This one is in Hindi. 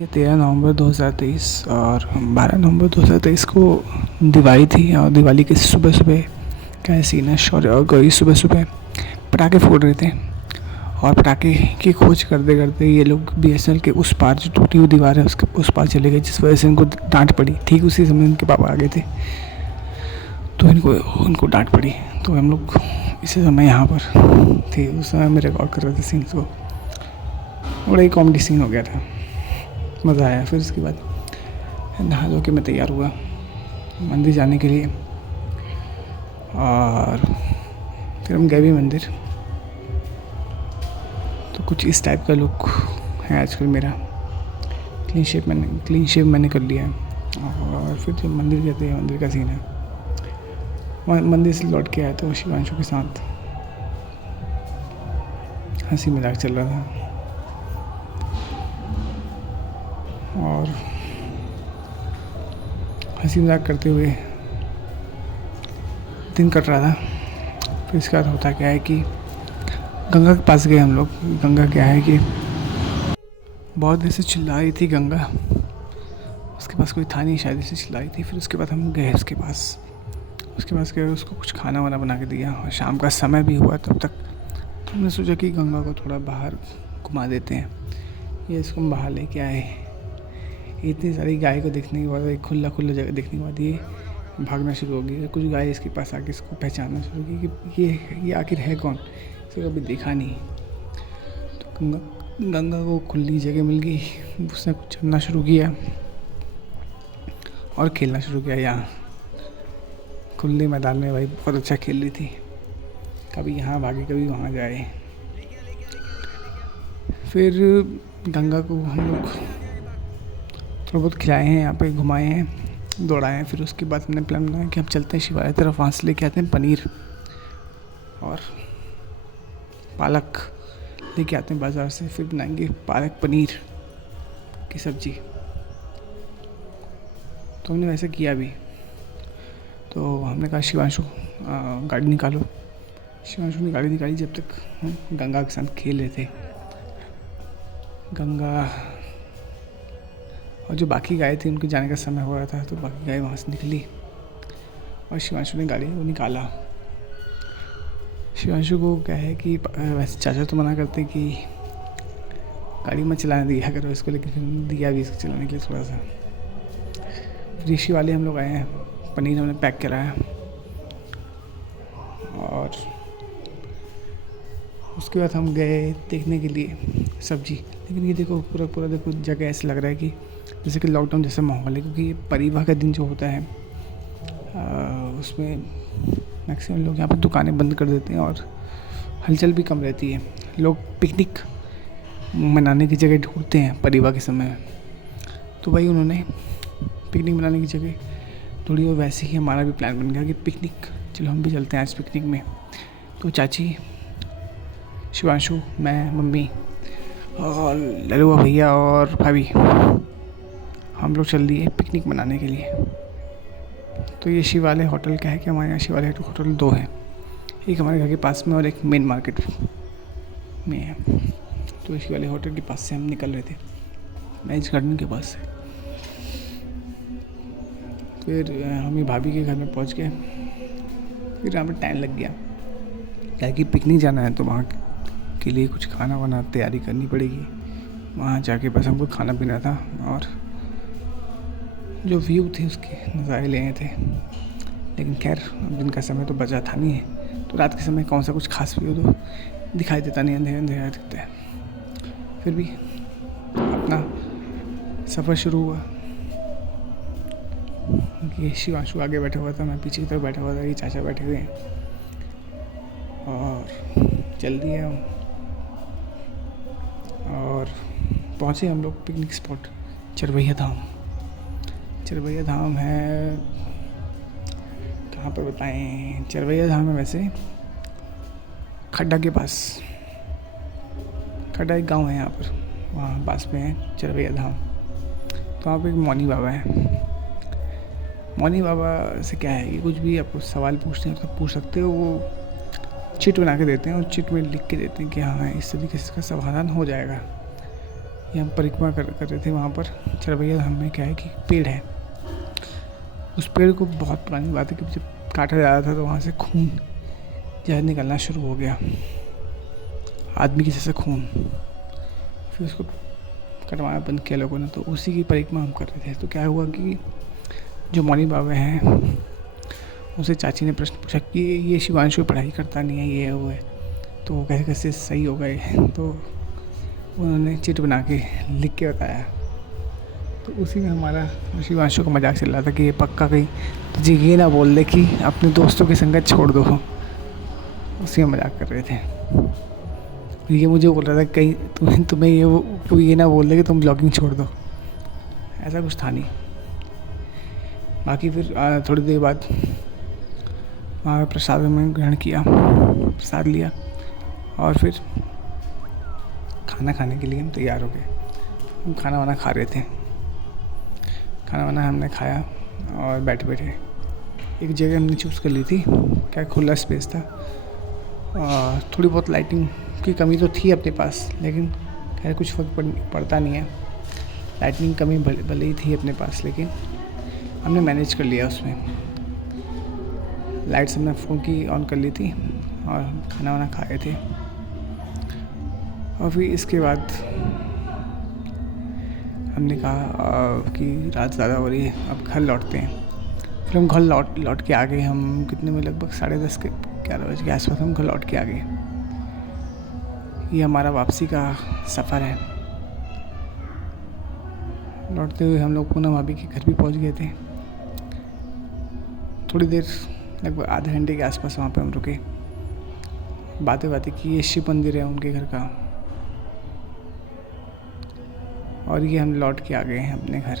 ये 13 नवंबर 2023 और 12 नवंबर 2023 को दिवाली थी। और दिवाली के सुबह सुबह क्या सीन है, शौर्य और गौरी सुबह सुबह पटाखे फोड़ रहे थे। और पटाखे की खोज करते करते ये लोग बीएसएनएल के उस पार, जो टूटी हुई दीवार है उसके उस पार चले गए, जिस वजह से इनको डांट पड़ी। ठीक उसी समय इनके पापा आ गए थे, तो उनको डांट पड़ी। तो हम लोग इसी समय यहाँ पर थे, उस समय में रिकॉर्ड कर रहे थे सीन्स को। बड़ा ही कॉमेडी सीन हो गया था, मज़ा आया। फिर उसके बाद नहा धो के मैं तैयार हुआ मंदिर जाने के लिए, और फिर हम गए भी मंदिर। तो कुछ इस टाइप का लुक है आजकल मेरा। क्लीन शेव मैंने कर लिया है। और फिर जब मंदिर गए थे, मंदिर का सीन है, मंदिर से लौट के आया तो शिवांशु के साथ हंसी मजाक चल रहा था, और हंसी मजाक करते हुए दिन कट रहा था। फिर इसके बाद होता क्या है कि गंगा के पास गए हम लोग। गंगा क्या है कि बहुत देर से चिल्ला रही थी गंगा, उसके पास कोई था नहीं, शायद से चिल्ला रही थी। फिर उसके बाद हम गए उसके पास गए, उसको कुछ खाना वाना बना के दिया, और शाम का समय भी हुआ तब तक। तो हमने सोचा कि गंगा को थोड़ा बाहर घुमा देते हैं। ये इसको हम बाहर लेके आए। इतनी सारी गाय को देखने के बाद, एक खुला जगह देखने के बाद ये भागना शुरू हो गई। कुछ गाय इसके पास आके इसको पहचानना शुरू की कि ये आखिर है कौन, इसे कभी देखा नहीं। तो गंगा को खुली जगह मिल गई, उसने कुछ चलना शुरू किया और खेलना शुरू किया। यहाँ खुले मैदान में भाई बहुत अच्छा खेल रही थी, कभी यहाँ भागे कभी वहाँ जाए। फिर गंगा को हम लोग थोड़ा बहुत खिलाए हैं, यहाँ पे घुमाए हैं, दौड़ाए हैं। फिर उसके बाद हमने प्लान बनाया कि हम चलते हैं शिवालय तरफ, वहाँ से लेके आते हैं पनीर और पालक लेके आते हैं बाज़ार से। फिर बनाएंगे पालक पनीर की सब्ज़ी। तो हमने वैसे किया भी। तो हमने कहा शिवांशु गाड़ी निकालो। शिवांशु ने गाड़ी निकाली। जब तक हम गंगा के साथ खेल रहे थे, गंगा और जो बाकी गाय थी उनके जाने का समय हो रहा था, तो बाकी गाय वहाँ से निकली और शिवांशु ने गाड़ी को निकाला। शिवांशु को क्या है कि वैसे चाचा तो मना करते कि गाड़ी मत चलाने दिया करो इसको, लेकिन फिर दिया भी इसको चलाने के लिए थोड़ा सा। ऋषि वाले हम लोग आए हैं, पनीर हमने पैक कराया, और उसके बाद हम गए देखने के लिए सब्जी। लेकिन ये देखो पूरा देखो जगह ऐसा लग रहा है कि जैसे कि लॉकडाउन जैसा माहौल है, क्योंकि ये परिवार का दिन जो होता है उसमें मैक्सिमम लोग यहाँ पर दुकानें बंद कर देते हैं और हलचल भी कम रहती है। लोग पिकनिक मनाने की जगह ढूंढते हैं परिवार के समय। तो भाई उन्होंने पिकनिक मनाने की जगह ढूंढी, और वैसे ही हमारा भी प्लान बन गया कि पिकनिक, चलो हम भी चलते हैं आज पिकनिक में। तो चाची, शिवांशु, मैं, मम्मी और ललुआ भैया और भाभी, हम लोग चल दिए पिकनिक मनाने के लिए। तो ये शिवालय होटल क्या है कि हमारे यहाँ शिवालय होटल 2 है, एक हमारे घर के पास में और एक मेन मार्केट में है। तो शिवालय होटल के पास से हम निकल रहे थे, मैच गार्डन के पास से। फिर हम भाभी के घर में पहुंच गए। फिर यहाँ पर टाइम लग गया, क्या कि पिकनिक जाना है तो वहाँ के लिए कुछ खाना वाना तैयारी करनी पड़ेगी। वहाँ जाके बस हमको खाना पीना था और जो व्यू थे उसके नज़ारे लेने थे। लेकिन खैर दिन का समय तो बचा था नहीं है, तो रात के समय कौन सा कुछ खास व्यू तो दिखाई देता नहीं, अंधेरा दिखता है। फिर भी अपना सफ़र शुरू हुआ। ये शिवांशु आगे बैठा हुआ था, मैं पीछे की तरफ बैठा हुआ था, ये चाचा बैठे हुए हैं, और चल दिए हम और पहुँचे हम लोग पिकनिक स्पॉट चरवैया धाम। चरवैया धाम है कहाँ पर बताएं? चरवैया धाम है वैसे खड्डा के पास। खड्डा एक गांव है यहाँ पर, वहाँ पास में है चरवैया धाम। तो वहाँ पे एक मौनी बाबा है। मौनी बाबा से क्या है कि कुछ भी आपको सवाल पूछते हैं तो पूछ सकते हो। वो चिट बना के देते हैं और चिट में लिख के देते हैं कि हाँ इस तरीके से इसका समाधान हो जाएगा। ये हम परिक्रमा कर रहे थे वहाँ पर। चल भैया हमें क्या है कि पेड़ है, उस पेड़ को बहुत पुरानी बात है कि जब काटा जा रहा था तो वहाँ से खून जहर निकलना शुरू हो गया, आदमी के जैसे खून। फिर उसको कटवाना बंद किया लोगों ने, तो उसी की परिक्रमा हम कर रहे थे। तो क्या हुआ कि जो मौनी बाबा हैं उनसे चाची ने प्रश्न पूछा कि ये शिवांशु पढ़ाई करता नहीं है, ये है वो है, तो वो कैसे कैसे सही हो गए। तो उन्होंने चिट बना के लिख के बताया। तो उसी में हमारा शिवांशु का मजाक चल रहा था कि ये पक्का कहीं तुझे ये ना बोल दे कि अपने दोस्तों की संगत छोड़ दो, उसी में मजाक कर रहे थे। ये मुझे बोल रहा था कहीं तुम्हें ये ना बोल दे कि तुम ब्लॉगिंग छोड़ दो, ऐसा कुछ था नहीं। बाकी फिर थोड़ी देर बाद वहाँ प्रसाद में ग्रहण किया, प्रसाद लिया और फिर खाना खाने के लिए हम तैयार हो गए। हम खाना वाना खा रहे थे, खाना वाना हमने खाया और बैठे बैठे एक जगह हमने चूज़ कर ली थी, क्या खुला स्पेस था। थोड़ी बहुत लाइटिंग की कमी तो थी अपने पास, लेकिन खैर कुछ फर्क पड़ता नहीं है। लाइटिंग कमी भले ही थी अपने पास, लेकिन हमने मैनेज कर लिया। उसमें लाइट्स हमने फ़ोन की ऑन कर ली थी और खाना वाना खाए थे। और फिर इसके बाद हमने कहा कि रात ज़्यादा हो रही है, अब घर लौटते हैं। फिर हम घर लौट के आ गए। हम कितने में, लगभग 10:30 के 11 बजे के आसपास हम घर लौट के आ गए। ये हमारा वापसी का सफ़र है। लौटते हुए हम लोग पूनम भाभी के घर भी पहुंच गए थे। थोड़ी देर, लगभग आधे घंटे के आसपास वहाँ पे हम रुके, बातें की। ये शिव मंदिर है उनके घर का। और ये हम लौट के आ गए हैं अपने घर।